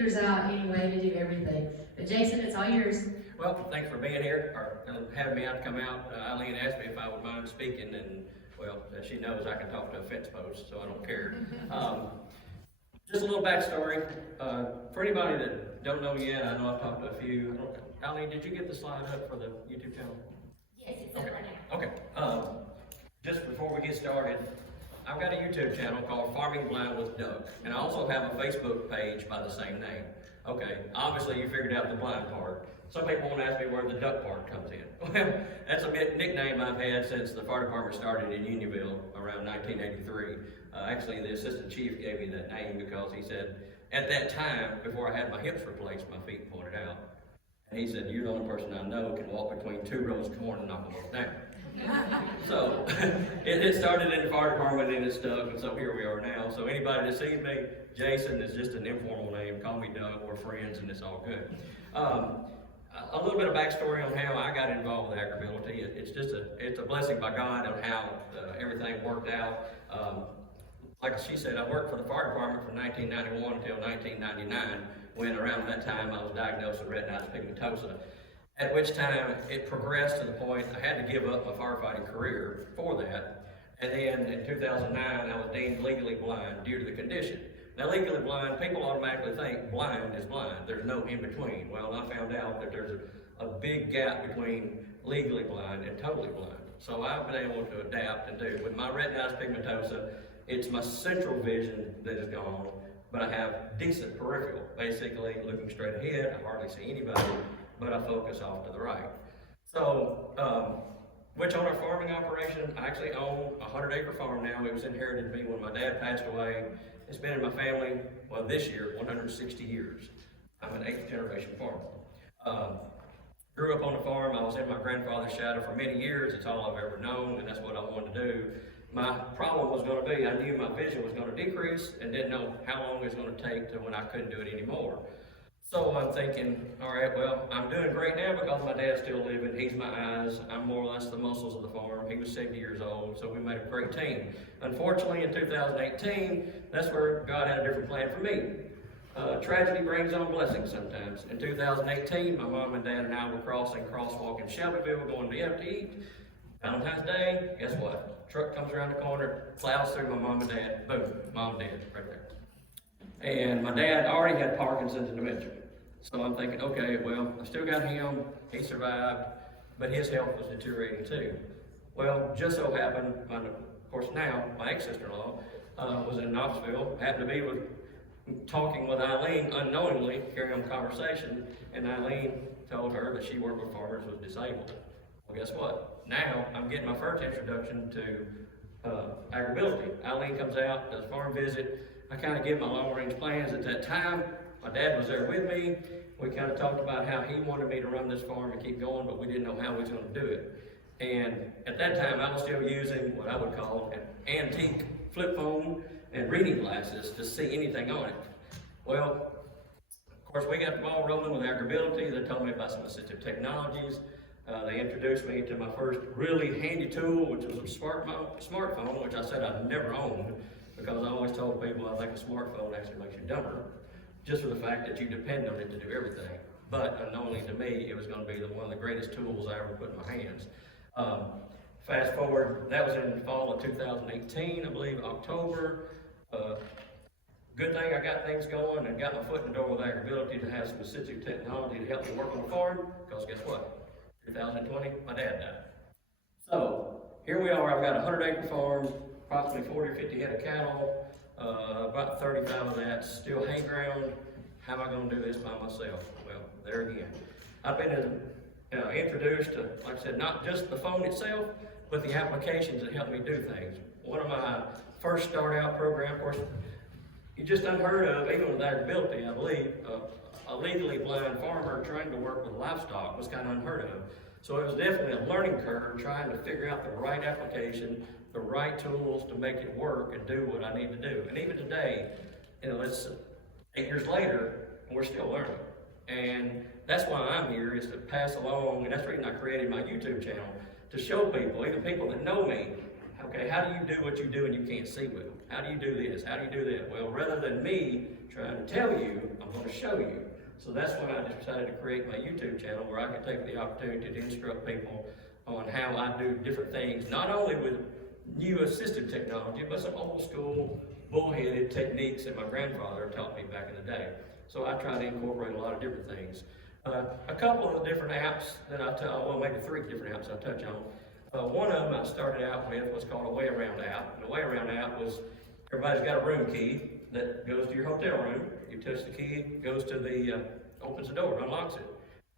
figures out any way to do everything. But Jason, it's all yours. Well, thanks for being here, or having me out to come out. Eileen asked me if I would mind speaking, and well, as she knows, I can talk to a fence post, so I don't care. Just a little backstory. For anybody that don't know yet, I know I've talked to a few. Eileen, did you get the slide up for the YouTube channel? Yes, it's up right now. Okay. Just before we get started, I've got a YouTube channel called Farming Blind with Doug, and I also have a Facebook page by the same name. Okay, obviously you figured out the blind part. Some people want to ask me where the duck part comes in. Well, that's a nickname I've had since the fire department started in Unionville around 1983. Actually, the assistant chief gave me that name because he said, at that time, before I had my hips replaced, my feet pointed out. And he said, you're the only person I know can walk between 2 rows of corn and knock them both down. So it started in the fire department and it stuck, and so here we are now. So anybody that sees me, Jason is just an informal name. Call me Doug. We're friends, and it's all good. A little bit of backstory on how I got involved with agribility. It's a blessing by God on how everything worked out. Like she said, I worked for the fire department from 1991 until 1999, when around that time I was diagnosed with retinitis pigmentosa. At which time it progressed to the point I had to give up my firefighting career for that. And then in 2009, I was deemed legally blind due to the condition. Now, legally blind, people automatically think blind is blind. There's no in between. Well, I found out that there's a big gap between legally blind and totally blind. So I've been able to adapt and do. With my retinitis pigmentosa, it's my central vision that is gone, but I have decent peripheral. Basically, looking straight ahead, I hardly see anybody, but I focus off to the right. So, which on our farming operation, I actually own a 100-acre farm now. It was inherited to me when my dad passed away. It's been in my family, well, this year, 160 years. I'm an 8th generation farmer. Grew up on the farm. I was in my grandfather's shadow for many years. It's all I've ever known, and that's what I wanted to do. My problem was going to be, I knew my vision was going to decrease and didn't know how long it was going to take to when I couldn't do it anymore. So I'm thinking, all right, well, I'm doing great now because my dad's still living. He's my eyes. I'm more or less the muscles of the farm. He was 70 years old, so we made a great team. Unfortunately, in 2018, that's where God had a different plan for me. Tragedy brings on blessings sometimes. In 2018, my mom and dad and I were crossing crosswalk in Shelbyville going to eat. Valentine's Day, guess what? Truck comes around the corner, plows through my mom and dad, boom, mom dead, right there. And my dad already had Parkinson's and dementia. So I'm thinking, okay, well, I still got him, he survived, but his health was deteriorating too. Well, just so happened, of course now, my ex-sister-in-law was in Knoxville, happened to be talking with Eileen unknowingly, carrying on conversation, and Eileen told her that she worked with farmers who was disabled. Well, guess what? Now I'm getting my first introduction to agribility. Eileen comes out, does a farm visit. I kind of give my long-range plans at that time. My dad was there with me. We kind of talked about how he wanted me to run this farm and keep going, but we didn't know how we was going to do it. And at that time, I was still using what I would call an antique flip phone and reading glasses to see anything on it. Well, of course, we got the ball rolling with agribility. They told me about some assistive technologies. They introduced me to my first really handy tool, which was a smartphone, which I said I'd never owned, because I always told people I think a smartphone actually makes you dumber, just for the fact that you depend on it to do everything. But unknowingly to me, it was going to be one of the greatest tools I ever put in my hands. Fast forward, that was in the fall of 2018, I believe, October. Good thing I got things going and got my foot in the door with agribility to have some assistive technology to help me work on the farm, because guess what? 2020, my dad died. So here we are, I've got a 100-acre farm, approximately 40 or 50 head of cattle, about 35 of that still hay ground. How am I going to do this by myself? Well, there again. I've been introduced to, like I said, not just the phone itself, but the applications that help me do things. One of my first start-out program, of course, you just unheard of, even with agribility, I believe, a legally blind farmer trying to work with livestock was kind of unheard of. So it was definitely a learning curve trying to figure out the right application, the right tools to make it work and do what I need to do. And even today, it's 8 years later, and we're still learning. And that's why I'm here, is to pass along, and that's the reason I created my YouTube channel, to show people, even people that know me, how Okay, how do you do what you do and you can't see with them? How do you do this? How do you do that? Well, rather than me trying to tell you, I'm going to show you. So that's when I decided to create my YouTube channel where I can take the opportunity to instruct people on how I do different things, not only with new assistive technology, but some old school bullheaded techniques that my grandfather taught me back in the day. So I try to incorporate a lot of different things. A couple of the different apps that well, maybe 3 different apps I touch on. One of them I started out with was called a way around app. And the way around app was, everybody's got a room key that goes to your hotel room. You touch the key, it goes to the, opens the door, unlocks it.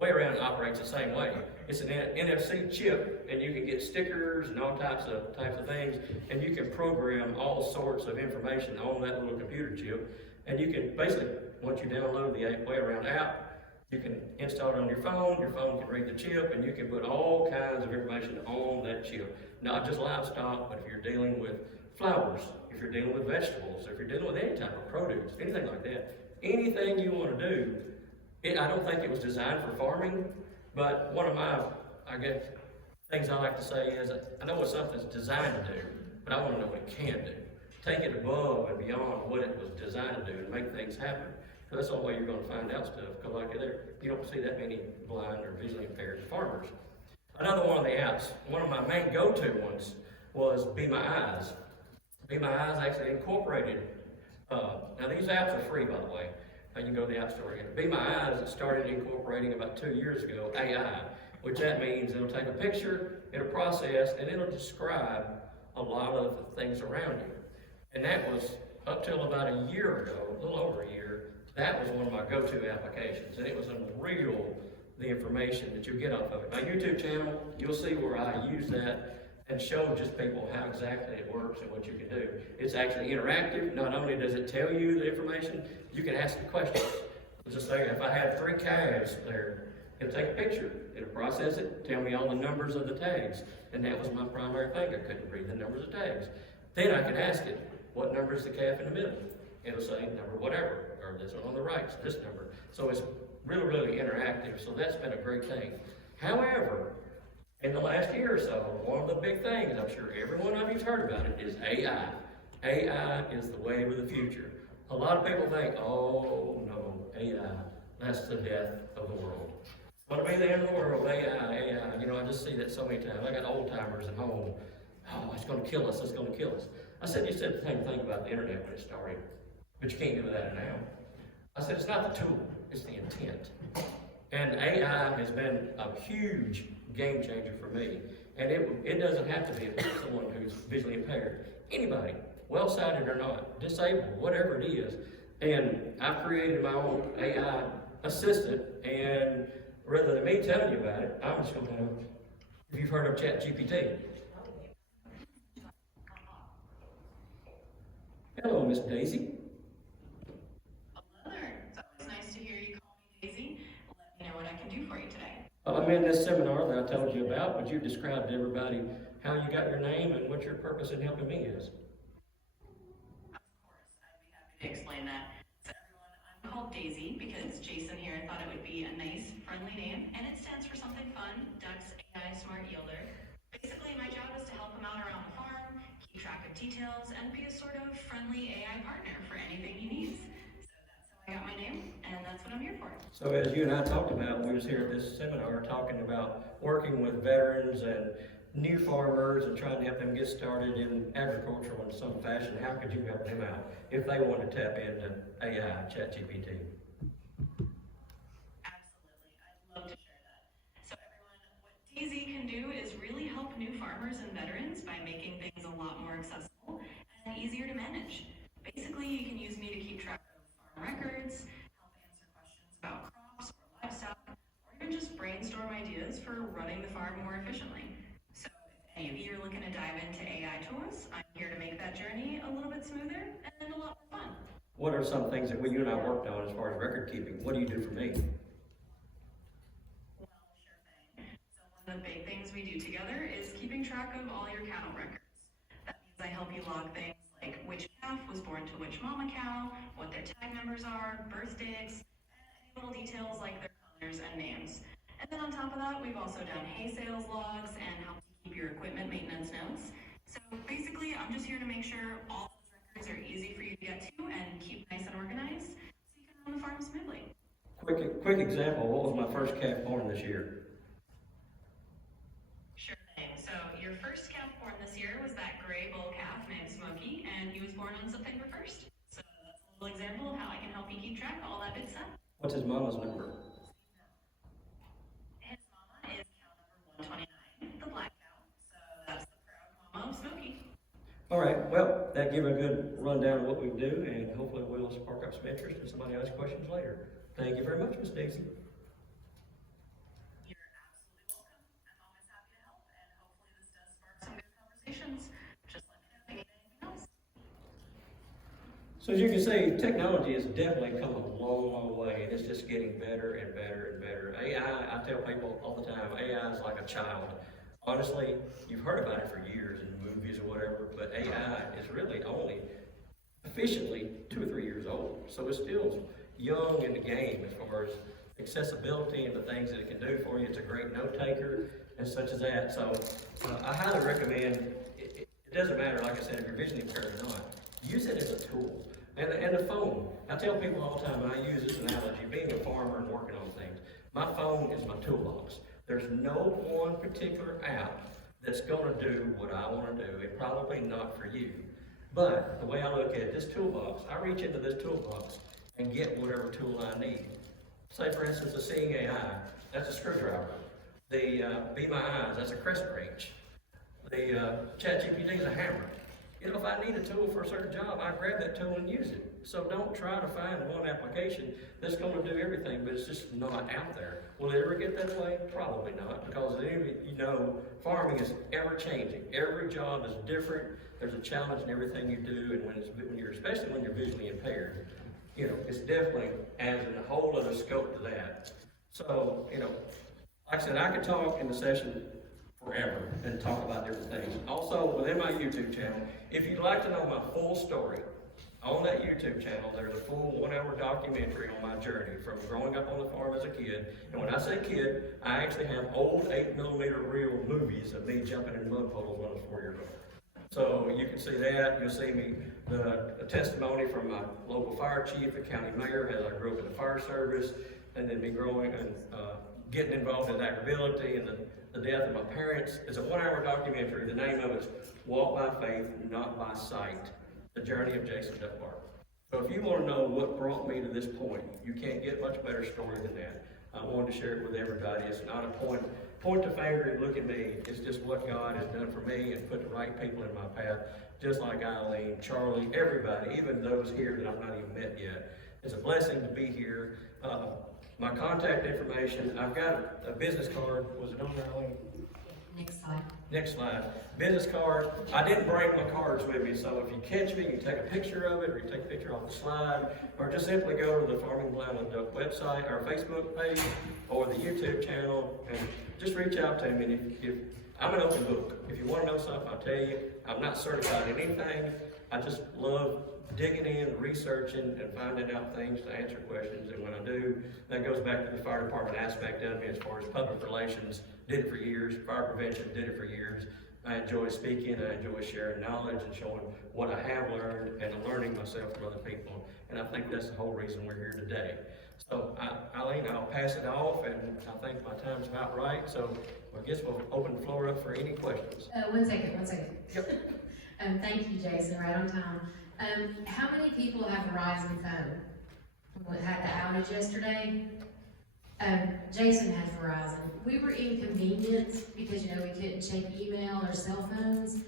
Way around operates the same way. It's an NFC chip, and you can get stickers and all types of things, and you can program all sorts of information on that little computer chip. And you can basically, once you download the way around app, you can install it on your phone can read the chip, and you can put all kinds of information on that chip. Not just livestock, but if you're dealing with flowers, if you're dealing with vegetables, if you're dealing with any type of produce, anything like that. Anything you want to do, I don't think it was designed for farming, but one of my, I guess, things I like to say is, I know what something's designed to do, but I want to know what it can do. Take it above and beyond what it was designed to do and make things happen. So that's the only way you're going to find out stuff, because like you don't see that many blind or visually impaired farmers. Another one of the apps, one of my main go-to ones was Be My Eyes. Be My Eyes actually incorporated, now these apps are free, by the way. You can go to the App Store again. Be My Eyes started incorporating about 2 years ago AI, which that means it'll take a picture, it'll process, and it'll describe a lot of the things around you. And that was up till about a year ago, a little over a year, that was one of my go-to applications. And it was unreal, the information that you get off of it. My YouTube channel, you'll see where I use that and show just people how exactly it works and what you can do. It's actually interactive. Not only does it tell you the information, you can ask the questions. Just say, if I have 3 calves there, it'll take a picture, it'll process it, tell me all the numbers of the tags. And that was my primary thing. I couldn't read the numbers of tags. Then I could ask it, what number is the calf in the middle? It'll say number whatever, or this one on the right, this number. So it's really, really interactive. So that's been a great thing. However, in the last year or so, one of the big things, I'm sure every one of you's heard about it, is AI. AI is the wave of the future. A lot of people think, oh no, AI, that's the death of the world. It's going to be the end of the world, AI. You know, I just see that so many times. I got old timers at home. Oh, it's going to kill us, it's going to kill us. I said, you said the same thing about the internet when it started, but you can't do that now. I said, it's not the tool, it's the intent. And AI has been a huge game changer for me. And it doesn't have to be someone who's visually impaired. Anybody, well-sighted or not, disabled, whatever it is. And I've created my own AI assistant, and rather than me telling you about it, I'm just going to, if you've heard of ChatGPT. Hello, Miss Daisy. Hello there. It's always nice to hear you call me Daisy. Let me know what I can do for you today. I'm in this seminar that I told you about. Would you describe to everybody how you got your name and what your purpose in helping me is? Of course, I'd be happy to explain that. So everyone, I'm called Daisy because Jason here thought it would be a nice, friendly name, and it stands for something fun, Ducks AI Smart Yielder. Basically, my job is to help him out around the farm, keep track of details, and be a sort of friendly AI partner for anything he needs. So that's how I got my name, and that's what I'm here for. So as you and I talked about, we was here at this seminar talking about working with veterans and new farmers and trying to help them get started in agriculture in some fashion. How could you help them out if they want to tap into AI, ChatGPT? Absolutely, I'd love to share that. So everyone, what Daisy can do is really help new farmers and veterans by making things a lot more accessible and easier to manage. Basically, you can use me to keep track of farm records, help answer questions about crops or livestock, or even just brainstorm ideas for running the farm more efficiently. So if any of you are looking to dive into AI tools, I'm here to make that journey a little bit smoother and a lot more fun. What are some things that you and I worked on as far as record keeping? What do you do for me? Well, sure thing. So one of the big things we do together is keeping track of all your cattle records. That means I help you log things like which calf was born to which mama cow, what their tag numbers are, birth dates, and any little details like their colors and names. And then on top of that, we've also done hay sales logs and helped you keep your equipment maintenance notes. So basically, I'm just here to make sure all those records are easy for you to get to and keep nice and organized so you can run the farm smoothly. Quick example, what was my first calf born this year? Sure thing. So your first calf born this year was that gray bull calf named Smokey, and he was born on September 1st. So that's a little example of how I can help you keep track of all that good stuff. What's his mama's number? His mama is cow number 129, the black cow. So that's the proud mama of Smokey. All right, well, that gave a good rundown of what we do, and hopefully we'll spark up some interest and somebody ask questions later. Thank you very much, Ms. Daisy. You're absolutely welcome. I'm always happy to help, and hopefully this does spark some good conversations. Just let me know if you need anything else. So as you can see, technology has definitely come a long, long way, and it's just getting better and better and better. AI, I tell people all the time, AI is like a child. Honestly, you've heard about it for years in movies or whatever, but AI is really only officially 2 or 3 years old. So it's still young in the game as far as accessibility and the things that it can do for you. It's a great note taker and such as that. So I highly recommend, it doesn't matter, like I said, if you're visually impaired or not, use it as a tool. And the phone, I tell people all the time, and I use this analogy, being a farmer and working on things, my phone is my toolbox. There's no one particular app that's going to do what I want to do, and probably not for you. But the way I look at it, this toolbox, I reach into this toolbox and get whatever tool I need. Say, for instance, the Seeing AI, that's a screwdriver. The Be My Eyes, that's a crescent wrench. The ChatGPT is a hammer. You know, if I need a tool for a certain job, I grab that tool and use it. So don't try to find one application that's going to do everything, but it's just not out there. Will it ever get that way? Probably not, because you know, farming is ever changing. Every job is different. There's a challenge in everything you do, and especially when you're visually impaired, you know, it's definitely adds a whole other scope to that. So, you know, like I said, I could talk in the session forever and talk about different things. Also, within my YouTube channel, if you'd like to know my full story, on that YouTube channel, there's a full 1-hour documentary on my journey from growing up on the farm as a kid. And when I say kid, I actually have old 8mm reel movies of me jumping in mud puddles when I was 4 years old. So you can see that. You'll see me, a testimony from my local fire chief, the county mayor, as I grew up in the fire service, and then me growing and getting involved in agriculture and the death of my parents. It's a 1-hour documentary. The name of it is Walk by Faith, Not by Sight, The Journey of Jason Duckbark. So if you want to know what brought me to this point, you can't get much better story than that. I wanted to share it with everybody. It's not a point the finger and look at me. It's just what God has done for me and put the right people in my path, just like Eileen, Charlie, everybody, even those here that I've not even met yet. It's a blessing to be here. My contact information, I've got a business card. Was it on there, Eileen? Next slide. Next slide. Business card. I didn't bring my cards with me, so if you catch me, you can take a picture of it, or you take a picture off the slide, or just simply go to the Farming Blind with Duck website, or Facebook page, or the YouTube channel, and just reach out to me. And if I'm an open book. If you want to know something, I'll tell you. I'm not certified in anything. I just love digging in, researching, and finding out things to answer questions. And when I do, that goes back to the fire department aspect of me as far as public relations. Did it for years. Fire prevention, did it for years. I enjoy speaking. I enjoy sharing knowledge and showing what I have learned and learning myself from other people. And I think that's the whole reason we're here today. So, Eileen, I'll pass it off, and I think my time's about right. So, I guess we'll open the floor up for any questions. One second. Yep. Thank you, Jason, right on time. How many people have Verizon phone? We had the outage yesterday. Jason had Verizon. We were inconvenienced because, you know, we couldn't check email or cell phones.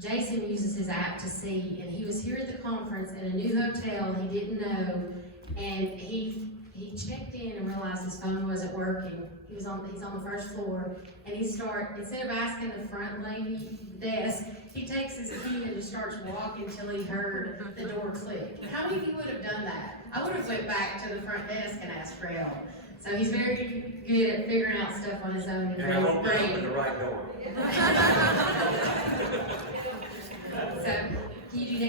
Jason uses his app to see, and he was here at the conference in a new hotel he didn't know, and he checked in and realized his phone wasn't working. He's on the first floor, and instead of asking the front lady desk, he takes his key and just starts walking till he heard the door click. How many of you would have done that? I would have went back to the front desk and asked for help. So he's very good at figuring out stuff on his own. And I hope they open the right door. So, can you do next?